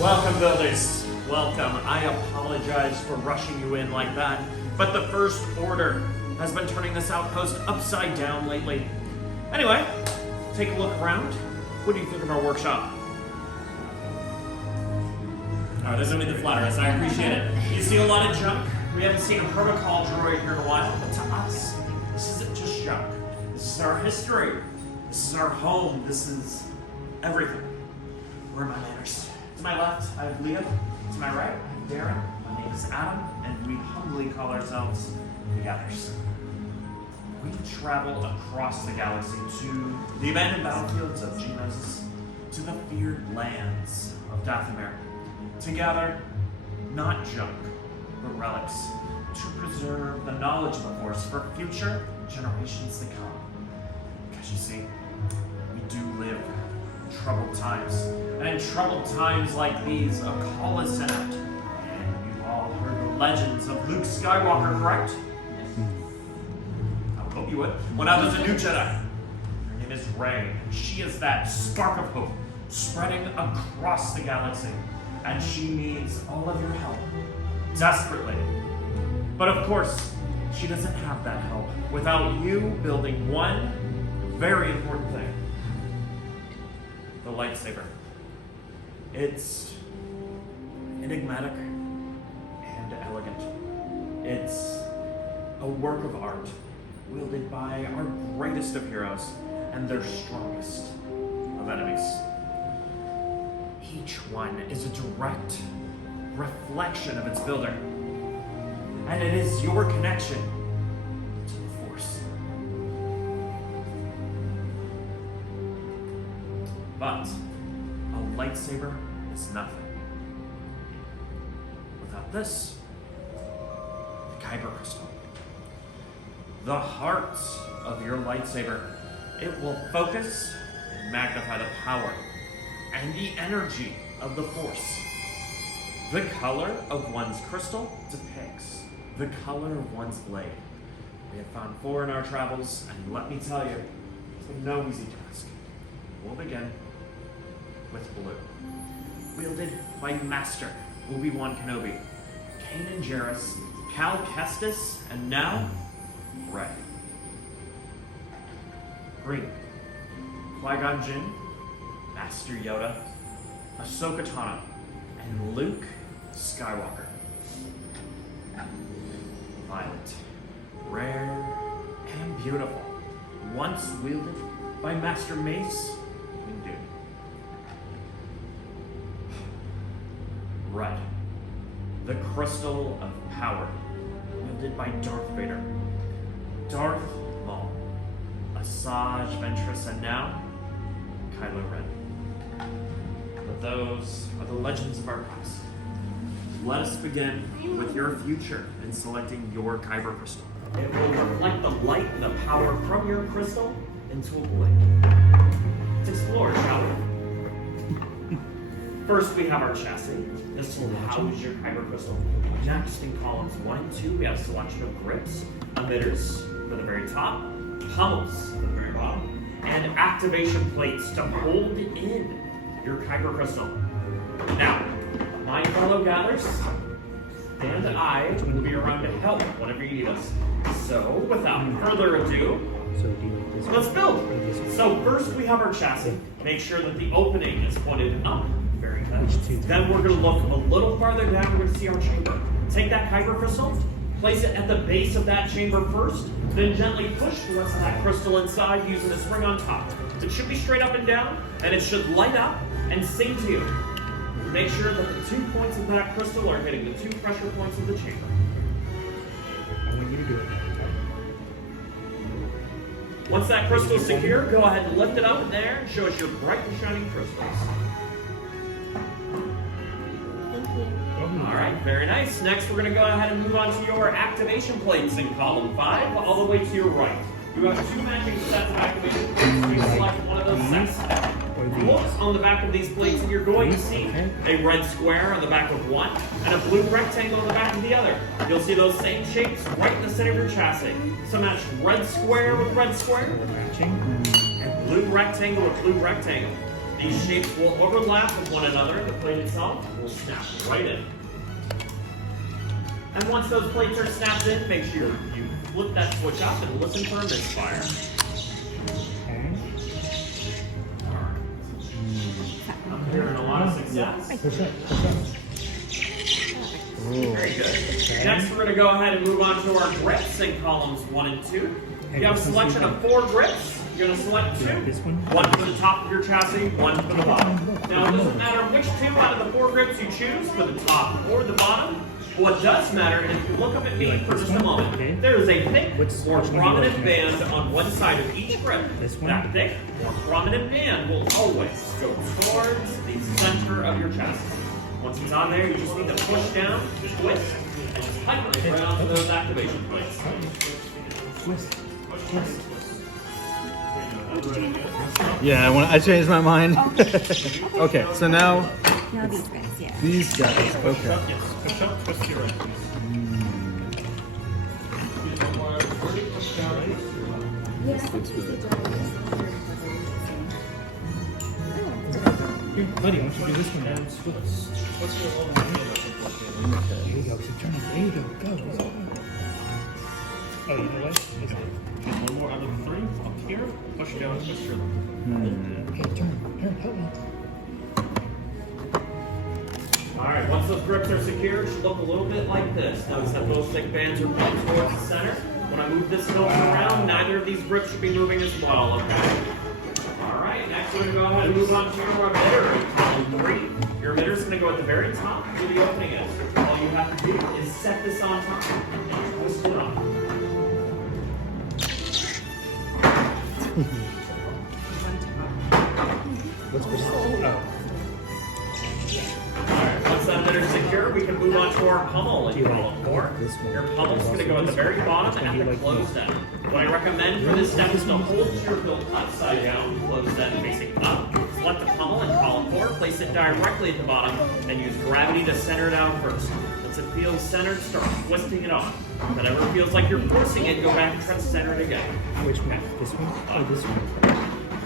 Welcome, builders. Welcome. I apologize for rushing you in like that, but the First Order has been turning this outpost upside down lately. Anyway, take a look around. What do you think of our workshop? Alright, there's only the flatterers. I appreciate it. You see a lot of junk. We haven't seen a protocol droid here in a while, but to us, this isn't just junk. This is our history. This is our home. This is everything. Where are my manners? To my left, I have Liam. To my right, I have Darren. My name is Adam, and we humbly call ourselves the Gathers. We travel across the galaxy to the abandoned battlefields of Geonosis, to the feared lands of Dathomir, to gather not junk, but relics, to preserve the knowledge of the Force for future generations to come. Because you see, we do live troubled times. And in troubled times like these, a call is sent out. And you've all heard the legends of Luke Skywalker, correct? I would hope you would. When I was a new Jedi. Her name is Rey, and she is that spark of hope spreading across the galaxy. And she needs all of your help, desperately. But of course, she doesn't have that help without you building one very important thing. The lightsaber. It's enigmatic and elegant. It's a work of art wielded by our greatest of heroes and their strongest of enemies. Each one is a direct reflection of its builder, and it is your connection to the Force. But a lightsaber is nothing without this, the Kyber crystal. The heart of your lightsaber. It will focus and magnify the power and the energy of the Force. The color of one's crystal depicts the color of one's blade. We have found 4 in our travels, and let me tell you, it's been no easy task. We'll begin with blue. Wielded by Master Obi-Wan Kenobi, Kanan Jarrus, Cal Kestis, and now, Rey. Green. Qui-Gon Jinn, Master Yoda, Ahsoka Tano, and Luke Skywalker. Violet. Rare and beautiful. Once wielded by Master Mace Windu. Red. The crystal of power, wielded by Darth Vader. Darth Maul. Asajj Ventress, and now, Kylo Ren. But those are the legends of our past. Let us begin with your future in selecting your Kyber crystal. It will reflect the light and the power from your crystal into a blade. Let's explore, shall we? First, we have our chassis. This will house your Kyber crystal. Next, in columns 1 and 2, we have a selection of grips, emitters for the very top, pummels for the very bottom, and activation plates to hold in your Kyber crystal. Now, my fellow gatherers, Dan and I will be around to help whenever you need us. So, without further ado, let's build. So first we have our chassis. Make sure that the opening is pointed up. Very good. Then we're going to look a little farther down. We're going to see our chamber. Take that Kyber crystal, place it at the base of that chamber first, then gently push the rest of that crystal inside using this ring on top. It should be straight up and down, and it should light up and sing to you. Make sure that the 2 points of that crystal are hitting the 2 pressure points of the chamber. I want you to do it. Once that crystal is secure, go ahead and lift it up in there and show us your bright and shining crystals. right, very nice. Next, we're going to go ahead and move on to your activation plates in column 5, all the way to your right. You have 2 matching sets of activation plates. You select one of those sets. Look on the back of these plates, and you're going to see a red square on the back of one and a blue rectangle on the back of the other. You'll see those same shapes right in the center of your chassis. So match red square with red square, blue rectangle with blue rectangle. These shapes will overlap with one another. The plate itself will snap right in. And once those plates are snapped in, make sure you flip that switch up and listen for a misfire. I'm hearing a lot of success. Very good. Next, we're going to go ahead and move on to our grips in columns 1 and 2. You have a selection of 4 grips. You're going to select 2. One for the top of your chassis, one for the bottom. Now, it doesn't matter which 2 out of the 4 grips you choose, for the top or the bottom. What does matter, and if you look up at me for just a moment, there is a thick or prominent band on one side of each grip. That thick or prominent band will always go towards the center of your chassis. Once it's on there, you just need to push down, twist, and just hyper it right onto those activation plates. Yeah, I changed my mind. Okay, so now these guys, yeah. these guys. Okay. Push up, twist to your right. Here, buddy, why don't you do this one now? There you go, keep turning. There you go, go. Oh, you know what? Just one more out of 3. Up here, push down, twist your left. Okay, turn, help me. Alright, once those grips are secured, it should look a little bit like this. Notice that those thick bands are pointing towards the center. When I move this filter around, neither of these grips should be moving as well, okay? Alright, next we're going to go ahead and move on to your emitter in column 3. Your emitter is going to go at the very top where the opening is. All you have to do is set this on top and twist it on. What's this? Oh. Alright, once that emitter is secure, we can move on to our pummel in column 4. Your pummel is going to go at the very bottom at the closed end. What I recommend for this step is to hold your build upside down, closed end facing up. Select the pummel in column 4, place it directly at the bottom, then use gravity to center it out first. Once it feels centered, start twisting it on. Whenever it feels like you're forcing it, go back and try to center it again. Which one? This one? Oh, this one.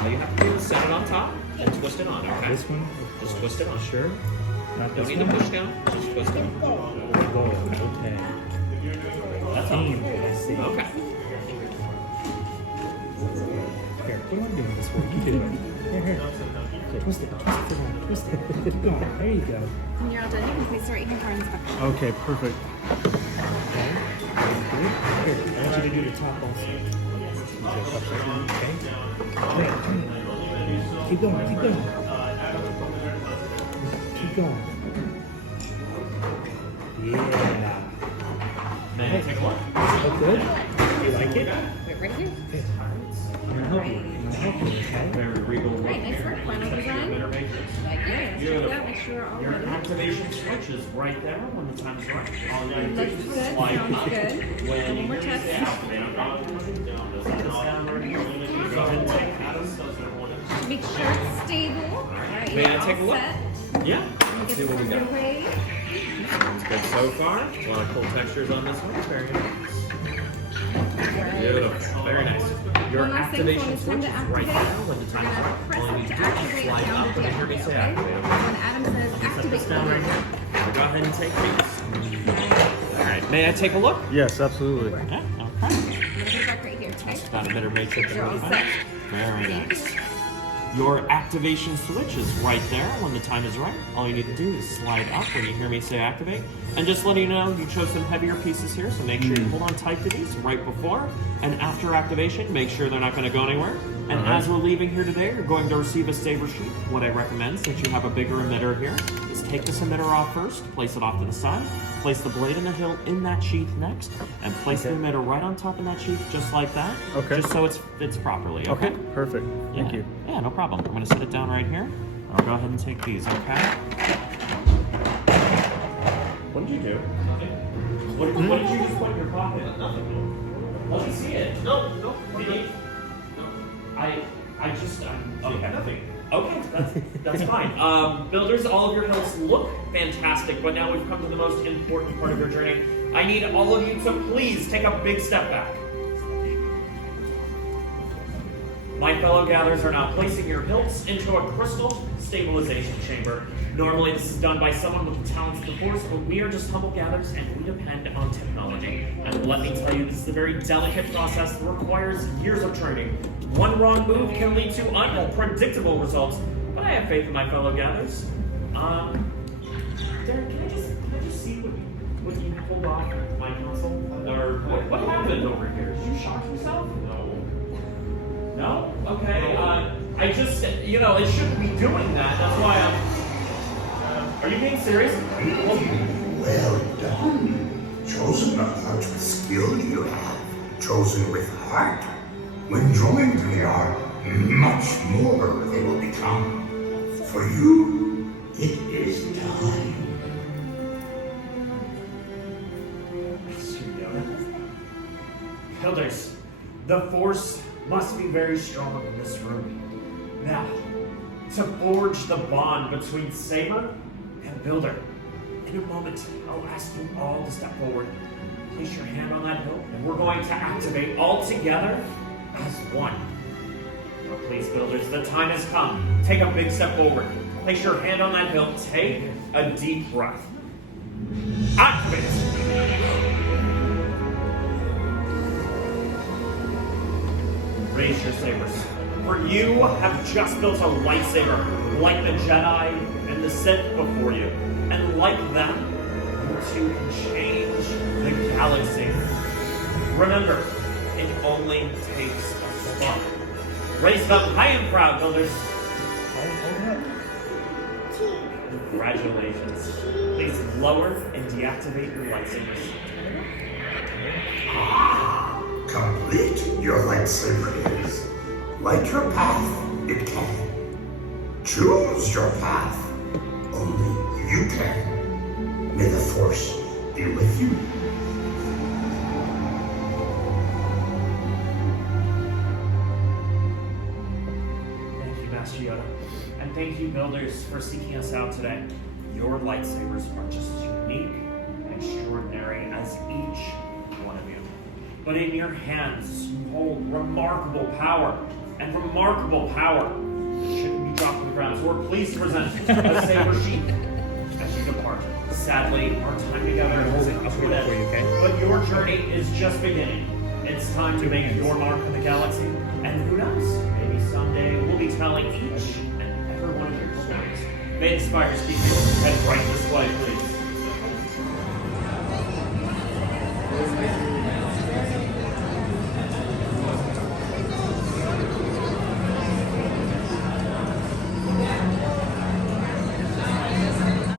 All you have to do is set it on top and twist it on, okay? This one? Just twist it on. Sure? Not Don't this need to one? push down, just twist it. Whoa, okay. That's all. Damn, I see. Okay. Here, what am I doing this for? You do it. Here. Twist it, twist it. Keep going. There you go. When you're all done, you can place it right here for inspection. Okay, perfect. Okay. Good. Here, I want you to do the top also. Okay. Turn it. Keep going, keep going. Keep going. Yeah. May I take a look? Oh, good. You like it? Wait, right here. Okay. I'm gonna help you. I'm gonna help you, okay? Very regal look Right, nice here. work. Final Check your design. emitter matrix. Like, yeah, let's check it out. Make sure we're all Your ready. activation switch is right there when the time's right. All you gotta do Looks is good, slide sounds up. good. When One you more hear me test. say activate, I'm going to put it down. Just set this down right here. Go ahead and take Adam's. Does everyone else? Make sure it's stable. All right, May I you're take a all look? set. Yeah. Let's Get see what we this got. underway. Sounds good so far. A lot of cool textures on this one. Very nice. Beautiful. Very nice. Your One last thing, so activation when it's time switch to is right activate, there when the We're time's gonna right. press All you up need to to do is activate slide down up to when you hear me activate, say okay? activate. When Adam says Set activate, this down right here. So go ahead and take these. All right. May I take a look? Yes, absolutely. Yeah. Okay. I'm gonna put it back right here, okay? Got emitter matrix. You're all really set. fast. Very nice. Your activation switch is right there when the time is right. All you need to do is slide up when you hear me say activate. And just letting you know, you chose some heavier pieces here, so make sure you hold on tight to these right before and after activation. Make sure they're not going to go anywhere. And as we're leaving here today, you're going to receive a saber sheet. What I recommend, since you have a bigger emitter here, is take this emitter off first, place it off to the side, place the blade and the hilt in that sheath next, and place the emitter right on top of that sheath, just like that. Okay. Just so it fits properly, okay? Okay, perfect. Thank Yeah. you. Yeah, no problem. I'm going to set it down right here. I'll go ahead and take these, okay? What What did you do? What did you just put in your pocket? Nothing. Let me see it. No. Did you? I just, okay. Nothing. Okay, that's fine. Builders, all of your hills look fantastic, but now we've come to the most important part of your journey. I need all of you to please take a big step back. My fellow gatherers are now placing your hilts into a crystal stabilization chamber. Normally this is done by someone with the talents of the Force, but we are just humble gatherers and we depend on technology. And let me tell you, this is a very delicate process that requires years of training. One wrong move can lead to unpredictable results, but I have faith in my fellow gatherers. Derek, can I just see what you pulled off my console? Or what happened over here? Did you shock yourself? No? Okay, I just, it shouldn't be doing that. That's why I'm... are you being serious? Well done. Chosen not much with skill you have. Chosen with heart. When joined they are, much more they will become. For you, it is time. Builders, the Force must be very strong in this room. Now, to forge the bond between Saber and Builder. In a moment, I'll ask you all to step forward. Place your hand on that hilt, and we're going to activate all together as one. Now please, Builders, the time has come. Take a big step forward. Place your hand on that hilt. Take a deep breath. Activate! Raise your sabers. For you have just built a lightsaber, like the Jedi and the Sith before you. And like them, you too can change the galaxy. Remember, it only takes a spark. Raise them high and proud, Builders. Congratulations. Please lower and deactivate your lightsabers. Complete your lightsaber is. Light your path, it can. Choose your path. Only you can. May the Force be with you. Thank you, Master Yoda. And thank you, Builders, for seeking us out today. Your lightsabers are just as unique and extraordinary as each one of you. But in your hands, you hold remarkable power. And remarkable power shouldn't be dropped to the ground. So we're pleased to present a saber sheath as you depart. Sadly, our time together is for you, okay? but your journey is just beginning. It's time to make your mark in the galaxy. And who knows, maybe someday we'll be telling each and every one of your stories. May the Spires keep you and right this way, please.